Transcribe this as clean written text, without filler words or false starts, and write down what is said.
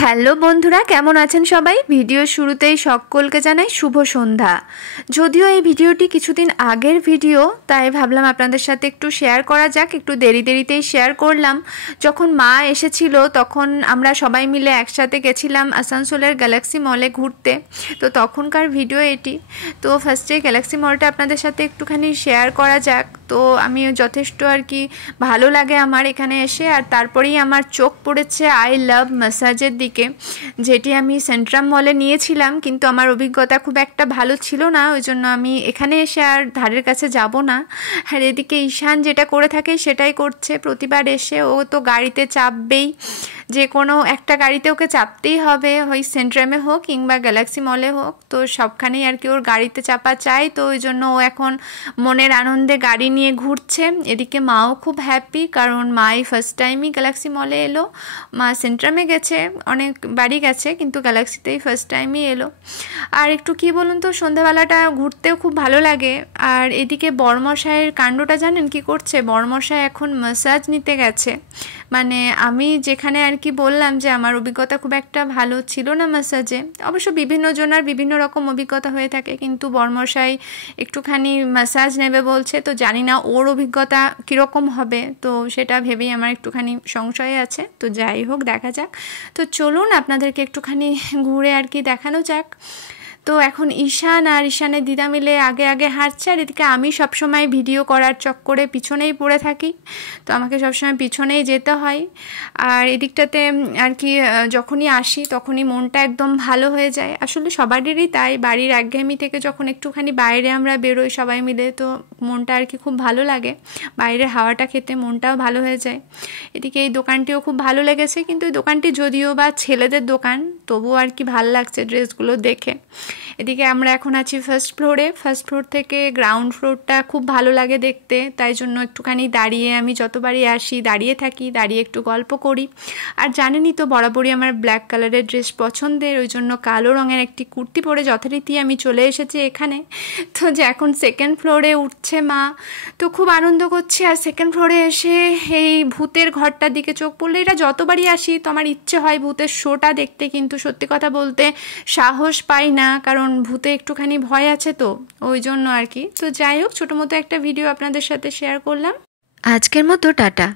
Hello বন্ধুরা, কেমন আছেন সবাই? ভিডিও শুরুতেই সকলকে জানাই শুভ সন্ধ্যা। যদিও এই ভিডিওটি কিছুদিন আগের ভিডিও, তাই ভাবলাম আপনাদের সাথে একটু শেয়ার করা যাক। একটু দেরিতেই শেয়ার করলাম। যখন মা এসেছিল তখন আমরা সবাই মিলে একসাথে গেছিলাম আসানসোলের গ্যালাক্সি মলে ঘুরতে। তো তখনকার ভিডিও এটি। তো ফার্স্টে গ্যালাক্সি মলটা আপনাদের সাথে একটুখানি শেয়ার করা যাক। তো আমি যথেষ্ট আর কি ভালো লাগে আমার এখানে এসে। আর তারপরেই আমার চোখ পড়েছে আই লাভ ম্যাসাজের দিকে, যেটি আমি সেন্ট্রাম মলে নিয়েছিলাম, কিন্তু আমার অভিজ্ঞতা খুব একটা ভালো ছিল না। ওই জন্য আমি এখানে এসে আর ধারের কাছে যাব না। আর এদিকে ঈশান যেটা করে থাকে সেটাই করছে প্রতিবার এসে। ও তো গাড়িতে চাপবেই, যে কোনো একটা গাড়িতে ওকে চাপতেই হবে, ওই সেন্ট্রামে হোক কিংবা গ্যালাক্সি মলে হোক। তো সবখানেই আর কি ওর গাড়িতে চাপা চাই। তো ওই জন্য ও এখন মনের আনন্দে গাড়ি নিয়ে ঘুরছে। এদিকে মাও খুব হ্যাপি, কারণ মাই ফার্স্ট টাইমই গ্যালাক্সি মলে এলো। মা সেন্ট্রামে গেছে, অনেক বাড়ি গেছে, কিন্তু গ্যালাক্সিতেই ফার্স্ট টাইমই এলো। আর একটু কি বলুন তো, সন্ধ্যাবেলাটা ঘুরতেও খুব ভালো লাগে। আর এদিকে বড়মশাইয়ের কাণ্ডটা জানেন কি করছে? বড়মশাই এখন ম্যাসাজ নিতে গেছে। মানে আমি যেখানে আর কি বললাম যে আমার অভিজ্ঞতা খুব একটা ভালো ছিল না ম্যাসাজে, অবশ্য বিভিন্ন জনের বিভিন্ন রকম অভিজ্ঞতা হয়ে থাকে, কিন্তু বড়মশাই একটুখানি ম্যাসাজ নেবে বলছে। তো জানি না ওর অভিজ্ঞতা কীরকম হবে, তো সেটা ভেবেই আমার একটুখানি সংশয় আছে। তো যাই হোক, দেখা যাক। তো চলুন আপনাদেরকে একটুখানি ঘুরে আর কি দেখানো যাক। তো এখন ঈশান আর ঈশানের দিদা মিলে আগে আগে হাঁটছে, আর এদিকে আমি সবসময় ভিডিও করার চক্করে পিছনেই পড়ে থাকি। তো আমাকে সবসময় পিছনেই যেতে হয়। আর এদিকটাতে আর কি যখনই আসি তখনই মনটা একদম ভালো হয়ে যায়। আসলে সবারই তাই, বাড়ির একঘেয়েমি থেকে যখন একটুখানি বাইরে আমরা বেরোই সবাই মিলে, তো মনটা আর কি খুব ভালো লাগে। বাইরের হাওয়াটা খেতে মনটাও ভালো হয়ে যায়। এদিকে এই দোকানটিও খুব ভালো লেগেছে, কিন্তু এই দোকানটি যদিও বা ছেলেদের দোকান, তবুও আর কি ভালো লাগছে ড্রেসগুলো দেখে। এদিকে আমরা এখন আছি ফার্স্ট ফ্লোরে। ফার্স্ট ফ্লোর থেকে গ্রাউন্ড ফ্লোরটা খুব ভালো লাগে দেখতে, তাই জন্য একটুখানি দাঁড়িয়ে, আমি যতবারই আসি দাঁড়িয়ে থাকি, দাঁড়িয়ে একটু গল্প করি। আর জানেনই তো বরাবরই আমার ব্ল্যাক কালারের ড্রেস পছন্দের, ওই জন্য কালো রঙের একটি কুর্তি পরে যথারীতি আমি চলে এসেছি এখানে। তো যে এখন সেকেন্ড ফ্লোরে উঠছে মা, তো খুব আনন্দ করছে। আর সেকেন্ড ফ্লোরে এসে এই ভূতের ঘরটার দিকে চোখ পড়লে, এটা যতবারই আসি তো আমার ইচ্ছে হয় ভূতের শোটা দেখতে, কিন্তু সত্যি কথা বলতে সাহস পাই না, কারণ ভূতে একটুখানি ভয় আছে, তো ওই জন্য আর কি। তো যাই হোক, ছোটো মতো একটা ভিডিও আপনাদের সাথে শেয়ার করলাম। আজকের মতো টাটা।